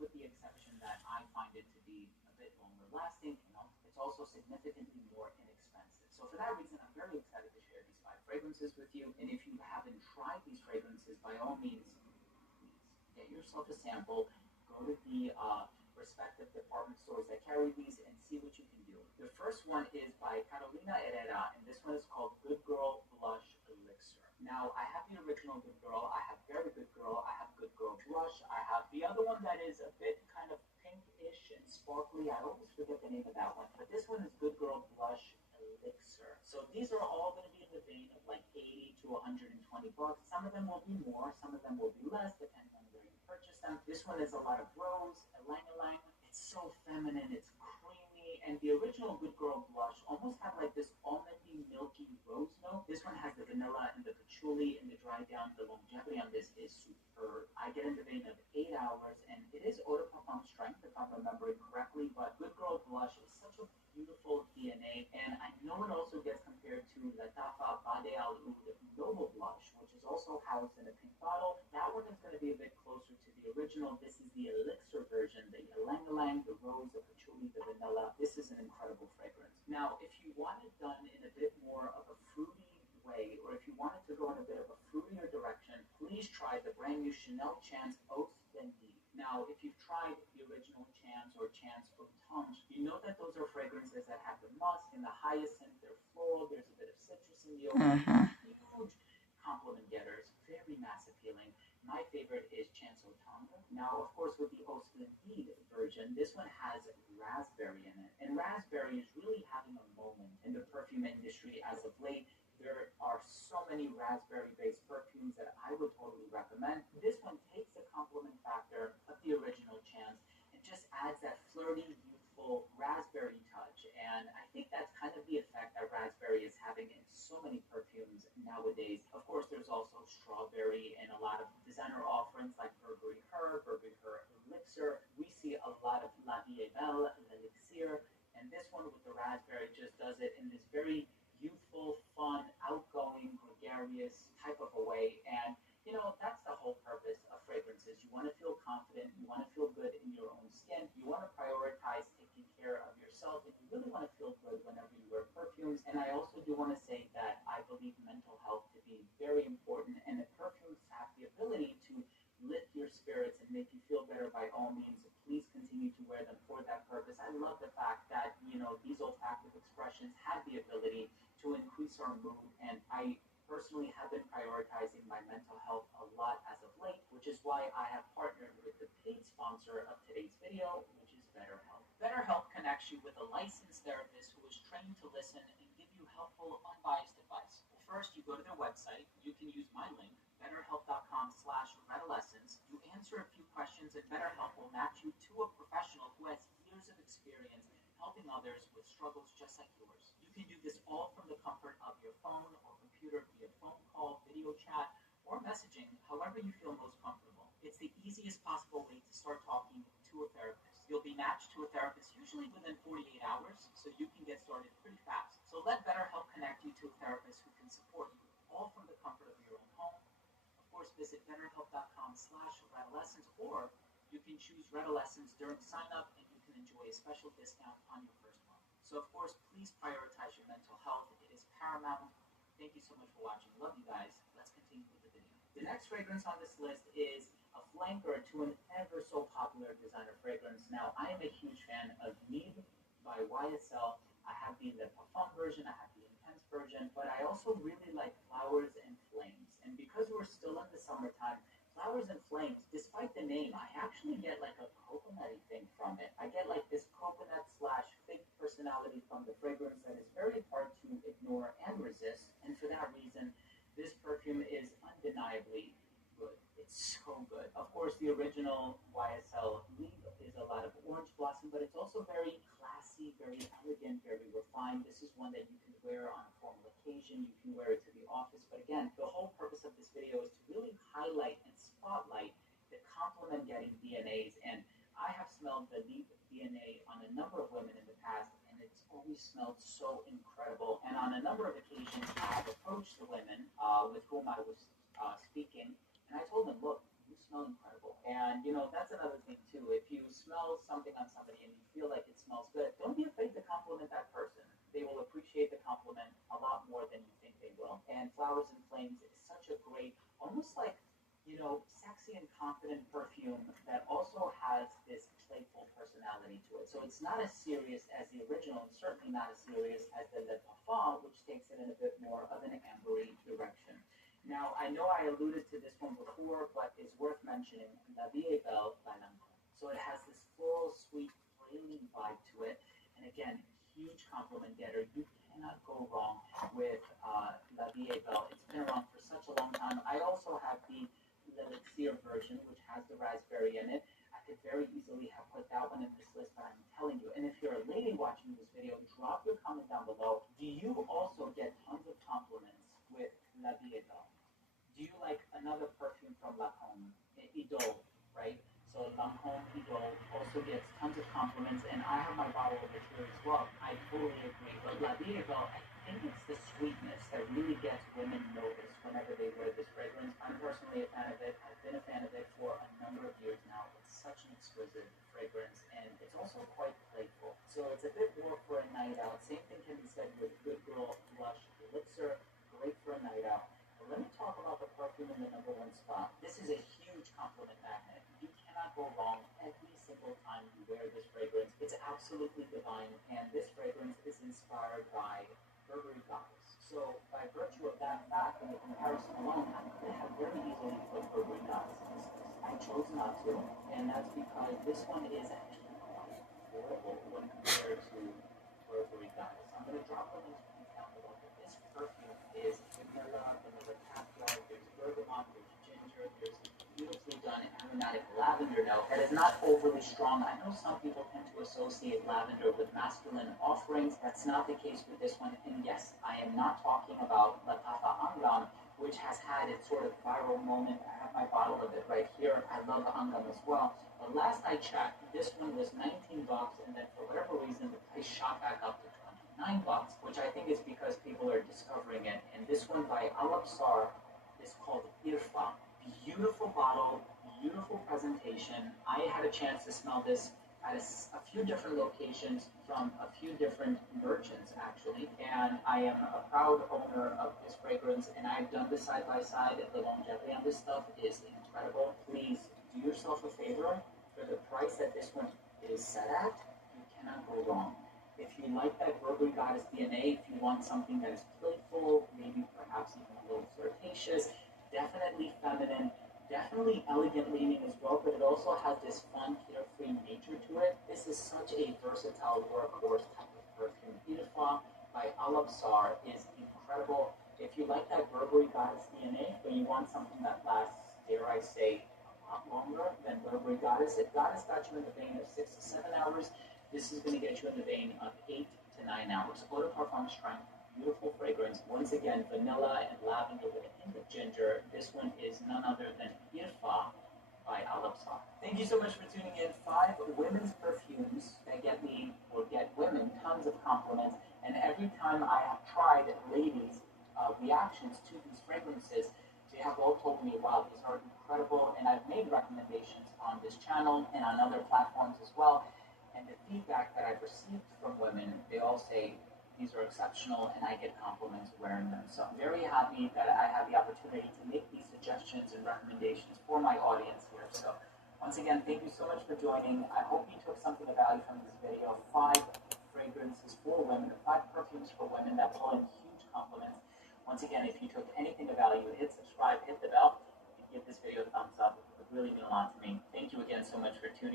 with the exception that I find it to be a bit longer lasting, it's also significantly more inexpensive. So for that reason, I'm very excited to share these five fragrances with you. And if you haven't tried these fragrances, by all means, please get yourself a sample. Go to the respective department stores that carry these and see what you can do. The first one is by Carolina Herrera, and this one is called Good Girl Blush Elixir. Now, I have the original Good Girl, I have Very Good Girl, I have Good Girl Blush, I have the other one that is a bit kind of pinkish and sparkly. I always forget the name of that one, but this one is Good Girl Blush Elixir. So these are all going to be in the vein of like 80 to 120 bucks. Some of them will be more, some of them will be less, depending on where you purchase them. This one is a lot of rose, ylang ylang. It's so feminine, it's creamy, and the original Good Girl Blush almost had like this almondy, milky rose note. This one has the vanilla and the patchouli and the dry down. The longevity on this is superb. I get in the vein of 8 hours, and it is eau de parfum strength, if I'm remembering correctly, but Good Girl Blush is such a beautiful DNA, and I know it also gets compared to Latafa Bade Al Oud Noble Blush, which is also housed in a pink bottle. That one is going to be a bit closer to the original. This is the elixir version, the ylang ylang, the rose, the patchouli, the vanilla. This is an incredible fragrance. Now, if you want it done in a bit more of a fruity way, or if you wanted to go in a bit of a fruitier direction, please try the brand new Chanel Chance Eau Splendide. Now, if you've tried the original Chance or Chance Automne, you know that those are fragrances that have the musk and the hyacinth. They're floral. There's a bit of citrus in the opening. Huge compliment getters. Very mass appealing. My favorite is Chance Automne. Now, of course, with the Eau Splendide version, this one has raspberry in it. And raspberry is really having a moment in the perfume industry as of late. There are so many raspberry-based perfumes that I would totally recommend. This one takes the compliment factor of the original Chance and just adds that flirty, youthful raspberry touch. And I think that's kind of the effect that raspberry is having in so many perfumes nowadays. Of course, there's also strawberry and a lot of designer offerings like Burberry Her Elixir. We see a lot of La Vie est Belle, L'Elixir, and this one with the raspberry just does it in this very youthful, fun, outgoing, gregarious type of a way. And that's the whole purpose of fragrances. You want to feel confident, you want to feel good in your own skin, you want to prioritize taking care of yourself, and you really want to feel good whenever you wear perfumes. And I also do want to say that I believe mental health to be very important, and the perfumes have the ability to lift your spirits and make you feel better. By all means, please continue to wear them for that purpose. I love the fact that these olfactive expressions have the ability to increase our mood, and I personally have been prioritizing my mental health a lot as of late, which is why I have partnered with the paid sponsor of today's video, which is BetterHelp. BetterHelp connects you with a licensed therapist who is trained to listen and give you helpful, unbiased advice. Well, first, you go to their website. You can use my link, betterhelp.com/redolescence. You answer a few questions, and BetterHelp will match you to a professional who has years of experience helping others with struggles just like yours. You can do this all from the comfort of your phone or computer via phone call, video chat, or messaging, however you feel most comfortable. It's the easiest possible way to start talking to a therapist. You'll be matched to a therapist usually within 48 hours, so you can get started pretty fast. So let BetterHelp connect you to a therapist who can support you, all from the comfort of your own home. Of course, visit betterhelp.com/redolescence, or you can choose Redolescence during sign up, and you can enjoy a special discount on your first month. So, of course, please prioritize your mental health. It is paramount. Thank you so much for watching. Love you guys. Let's continue with the video. The next fragrance on this list is a flanker to an ever so popular designer fragrance. Now, I am a huge fan of Nib by YSL. I have the Le Parfum version, I have the Intense version, but I also really like Flowers and Flames. And because we're still in the summertime, Flowers and Flames, despite the name, I actually get like a coconutty thing from it. I get like this coconut slash fig personality from the fragrance that is very hard to ignore and resist. And for that reason, this perfume is undeniably good. It's so good. Of course, the original YSL Leaf is a lot of orange blossom, but it's also very classy, very elegant, very refined. This is one that you can wear on a formal occasion. You can wear it to the office. But again, the whole purpose of this video is to really highlight and spotlight the compliment-getting DNAs. And I have smelled the Leaf DNA on a number of women in the past, and it's always smelled so incredible. And on a number of occasions, I have approached the women with whom I was speaking, and I told them, look, you smell incredible. And, that's another thing, too. If you smell something on somebody and you feel like it smells good, don't be afraid to compliment that person. They will appreciate the compliment a lot more than you think they will. And Flowers and Flames is such a great, almost like, sexy and confident perfume that also has this playful personality to it. So it's not as serious as the original, and certainly not as serious as the Le Parfum, which takes it in a bit more of an ambery direction. Now, I know I alluded to this one before, but it's worth mentioning La Vie est Belle by Lancôme. So it has this floral, sweet, praline vibe to it. And again, huge compliment getter. You cannot go wrong with La Vie est Belle. It's been around for such a long time. I also have the L'Elixir version, which has the raspberry in it. I could very easily have put that one in this list, but I'm telling you. And if you're a lady watching this video, drop your comment down below. Do you also get tons of compliments with La Vie est Belle? Do you like another perfume from Lancôme, Idole, right? So Lancôme Idole also gets tons of compliments, and I have my bottle of it here as well. I totally agree. But La Vie est Belle, I think it's the sweetness that really gets women noticed whenever they wear this fragrance. I'm personally a fan of it. I've been a fan of it for a number of years now. It's such an exquisite fragrance, and it's also quite playful. So it's a bit more for a night out. Same thing can be said with Good Girl Blush Elixir, great for a night out. Let me talk about the perfume in the #1 spot. This is a huge compliment magnet. You cannot go wrong every single time you wear this fragrance. It's absolutely divine, and this fragrance is inspired by Burberry Goddess. So by virtue of that fact and the comparison alone, I could have very easily put Burberry Goddess in this list. I chose not to, and that's because this one is actually quite horrible when compared to Burberry Goddess. I'm going to drop the links for you down below. This perfume is vanilla, there's bergamot, there's ginger, there's beautifully done aromatic lavender note that is not overly strong. I know some people tend to associate lavender with masculine offerings. That's not the case with this one. And yes, I am not talking about La Tapa Angam, which has had its sort of viral moment. I have my bottle of it right here. I love Angam as well. But last I checked, this one was $19, and then for whatever reason, the price shot back up to $29, which I think is because people are discovering it. And this one by Alapsar is called Irfa. Beautiful bottle, beautiful presentation. I had a chance to smell this at a few different locations from a few different merchants, actually. And I am a proud owner of this fragrance, and I've done this side by side. The longevity on this stuff is incredible. Please do yourself a favor. For the price that this one is set at, you cannot go wrong. If you like that Burberry Goddess DNA, if you want something that is playful, maybe perhaps even a little flirtatious, definitely feminine, definitely elegant leaning as well, but it also has this fun, carefree nature to it. This is such a versatile workhorse type of perfume. Beautiful by Alapsar is incredible. If you like that Burberry Goddess DNA, but you want something that lasts, dare I say, a lot longer than Burberry Goddess, if Goddess got you in the vein of 6 to 7 hours, this is going to get you in the vein of 8 to 9 hours. Eau de Parfum strength, beautiful fragrance. Once again, vanilla and lavender with a hint of ginger. This one is none other than Irfa by Alapsar. Thank you so much for tuning in. 5 women's perfumes that get me, or get women, tons of compliments. And every time I have tried ladies' reactions to these fragrances, they have all told me, wow, these are incredible. And I've made recommendations on this channel and on other platforms as well. And the feedback that I've received from women, they all say these are exceptional, and I get compliments wearing them. So I'm very happy that I have the opportunity to make these suggestions and recommendations for my audience here. So once again, thank you so much for joining. I hope you took something of value from this video. 5 fragrances for women, 5 perfumes for women that pull in huge compliments. Once again, if you took anything of value, hit subscribe, hit the bell, and give this video a thumbs up. It would really mean a lot to me. Thank you again so much for tuning in.